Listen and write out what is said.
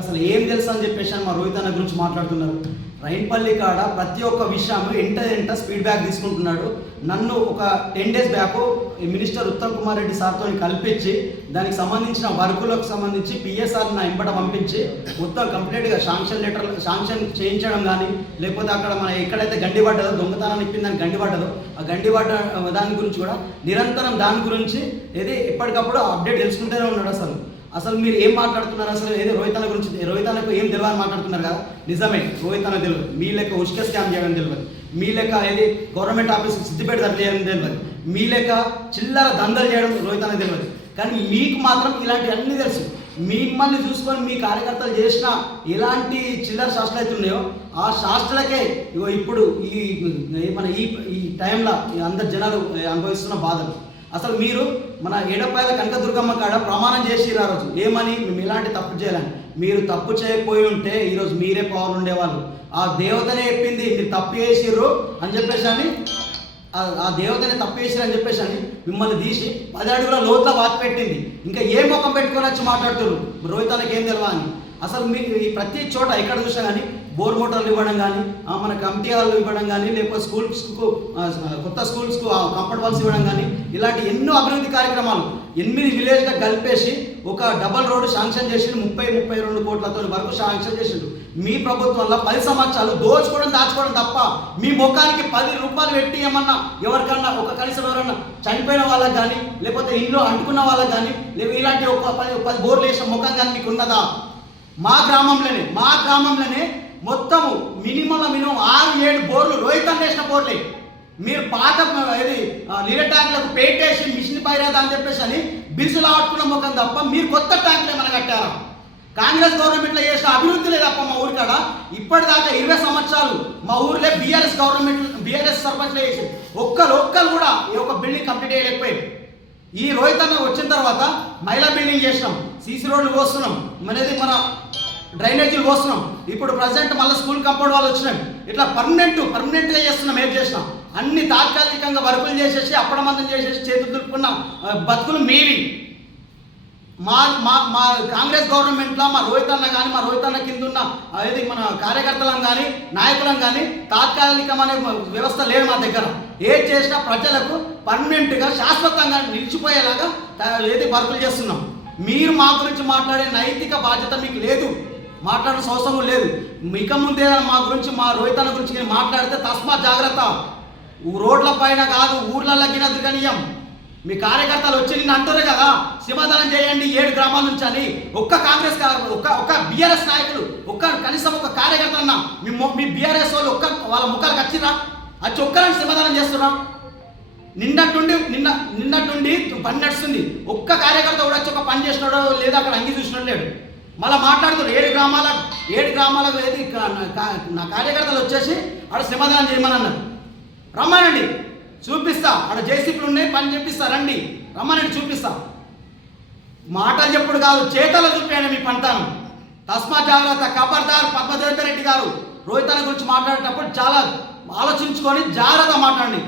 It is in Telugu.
అసలు ఏం తెలుసు అని చెప్పేసి మా రోహిత్ అన్న గురించి మాట్లాడుతున్నారు. రైన్పల్లి కాడ ప్రతి ఒక్క విషయం ఎంట స్పీడ్ బ్యాక్ తీసుకుంటున్నాడు. నన్ను ఒక 10 days back minister Uttam Kumar Reddy సార్తో కల్పించి దానికి సంబంధించిన వర్కులకు సంబంధించి పిఎస్ఆర్ నా ఇంపట పంపించి మొత్తం కంప్లీట్గా శాంక్షన్ చేయించడం కానీ, లేకపోతే అక్కడ మన ఎక్కడైతే గండి పడ్డదో, దొంగతనాన్ని ఇప్పింది దానికి గండి పడ్డదో ఆ గండి పడ్డ దాని గురించి కూడా నిరంతరం దాని గురించి ఏది ఎప్పటికప్పుడు అప్డేట్ తెలుసుకుంటూనే ఉన్నాడు. అసలు మీరు ఏం మాట్లాడుతున్నారు? అసలు ఏదో రోహిత్ అన్న గురించి, రోహిత్ అన్నకు ఏం తెలియని మాట్లాడుతున్నారు కదా. నిజమే, రోహిత్ అన్న తెలియదు. మీ లెక్క ఉష్క స్కామ్ చేయడం తెలియదు. మీ లెక్క ఏది గవర్నమెంట్ ఆఫీస్ సిద్దిపేట తరలియడం తెలియదు. మీ లెక్క చిల్లర దందలు చేయడం రోహిత్ అన్న తెలియదు. కానీ మీకు మాత్రం ఇలాంటివన్నీ తెలుసు. మిమ్మల్ని చూసుకొని మీ కార్యకర్తలు చేసిన ఎలాంటి చిల్లర శాస్త్రాలు అయితే ఉన్నాయో ఆ శాస్త్రాలకే ఇప్పుడు ఈ టైంలో అందరు జనాలు అనుభవిస్తున్న బాధలు. అసలు మీరు మన ఏడపాయల కనకదుర్గమ్మ కాడ ప్రమాణం చేసిరు ఆ రోజు ఏమని, మేము ఎలాంటి తప్పు చేయాలని. మీరు తప్పు చేయకపోయి ఉంటే ఈరోజు మీరే పవర్ ఉండేవాళ్ళు. ఆ దేవతనే చెప్పింది మీరు తప్పు చేసిర్రు అని చెప్పేసి అని, ఆ దేవతనే తప్పు చేసిరు అని చెప్పేసి అని మిమ్మల్ని తీసి 10 అడుగుల లోతులో బాధ పెట్టింది. ఇంకా ఏ ముఖం పెట్టుకొని వచ్చి మాట్లాడుతున్నారు రోహిత్ అన్నకి ఏం తెలియదు అని. అసలు మీకు ఈ ప్రతి చోట ఎక్కడ చూసినా కానీ బోర్ మోటార్లు ఇవ్వడం కానీ, మన కమిటీ హాళ్ళు ఇవ్వడం కానీ, లేకపోతే స్కూల్స్కు కొత్త స్కూల్స్కు కంఫర్ట్ వాల్స్ ఇవ్వడం కానీ, ఇలాంటి ఎన్నో అభివృద్ధి కార్యక్రమాలు 8 విలేజ్గా కలిపేసి ఒక డబల్ రోడ్డు శాంక్షన్ చేసి 32 కోట్లతో వరకు శాంక్షన్ చేసిండు. మీ ప్రభుత్వంలో 10 సంవత్సరాలు దోచుకోవడం దాచుకోవడం తప్ప మీ ముఖానికి 10 రూపాయలు పెట్టి ఏమన్నా ఎవరికన్నా ఒక కనీసం ఎవరన్నా చనిపోయిన వాళ్ళకి కానీ, లేకపోతే ఇంట్లో అంటుకున్న వాళ్ళకి కానీ, లేకపోతే ఇలాంటి ఒక 10 బోర్లు వేసిన ముఖం కానీ మీకు ఉన్నదా? మా గ్రామంలోనే మొత్తము మినిమం 6-7 బోర్లు రోహిత్ అన్న వేసిన బోర్లే. మీరు పాత ఇది నీళ్ళ ట్యాంకులకు పెట్టేసి మిషన్ పైరాదా అని చెప్పేసి అని బిల్సులు ఆడుకున్న ముఖం తప్ప మీరు కొత్త ట్యాంకులు ఏమైనా కట్టారా? కాంగ్రెస్ గవర్నమెంట్లో చేసిన అభివృద్ధి లేదప్ప మా ఊరి కాడ. ఇప్పటిదాకా 20 సంవత్సరాలు మా ఊర్లో బీఆర్ఎస్ సర్పంచ్లో చేసి ఒక్కరు కూడా ఒక బిల్డింగ్ కంప్లీట్ చేయలేకపోయారు. ఈ రోహిత్ అన్న వచ్చిన తర్వాత మహిళా బిల్డింగ్ చేసినాం, సీసీ రోడ్లు పోస్తున్నాం, మన డ్రైనేజీలు పోస్తున్నాం. ఇప్పుడు ప్రజెంట్ మళ్ళీ స్కూల్ కంపౌండ్ వాళ్ళు వచ్చినాం. ఇట్లా పర్మనెంట్గా చేస్తున్నాం. ఏం చేసినాం అన్ని తాత్కాలికంగా వర్కులు చేసేసి అప్పడమందం చేసేసి చేతులు దులుపుకున్న బతుకులు మీవి. మా కాంగ్రెస్ గవర్నమెంట్లో మా రోహిత్ అన్న కానీ, మా రోహిత్ అన్న కింద ఉన్న ఏది మన కార్యకర్తలను కానీ నాయకులను కానీ తాత్కాలికమనే వ్యవస్థ లేదు మా దగ్గర. ఏది చేసినా ప్రజలకు పర్మనెంట్గా శాశ్వతంగా నిలిచిపోయేలాగా ఏది వర్కులు చేస్తున్నాం. మీరు మా గురించి మాట్లాడే నైతిక బాధ్యత మీకు లేదు, మాట్లాడిన అవసరం లేదు. ఇక ముందే మా గురించి, మా రోహిత్ అన్న గురించి మాట్లాడితే తస్మా జాగ్రత్త. రోడ్ల పైన కాదు ఊర్లలో గినది కనీయం. మీ కార్యకర్తలు వచ్చి నిన్ను అంటారు కదా సింహదానం చేయండి 7 గ్రామాల నుంచి అని. ఒక్క కాంగ్రెస్ ఒక్క బీఆర్ఎస్ నాయకులు కనీసం ఒక కార్యకర్త అన్న మీ బీఆర్ఎస్ వాళ్ళు వాళ్ళ ముఖాలకు వచ్చిరా? వచ్చి ఒక్కరిని సింహదానం చేస్తున్నా? నిన్నట్టుండి పని నడుస్తుంది. ఒక్క కార్యకర్త కూడా వచ్చి ఒక పని చేసినాడో లేదా అక్కడ అంగి చూసినాడు లేడు. మళ్ళీ మాట్లాడుతున్నారు 7 గ్రామాలకు ఏది నా కార్యకర్తలు వచ్చేసి ఆడ సింహదానం చేయమని అన్నారు. రమ్మానండి చూపిస్తా, ఆడ జేసీపీలు ఉన్నాయి, పని చెప్పిస్తా, రండి రమ్మానండి చూపిస్తా. మాటలు చెప్పుడు కాదు చేతలు చూపాను మీ పంటను. తస్మా జాగ్రత్త. ఖబర్దార్ పద్మదేవత రెడ్డి గారు రోహిత్ అన్న గురించి మాట్లాడేటప్పుడు చాలా ఆలోచించుకొని జాగ్రత్త మాట్లాడండి.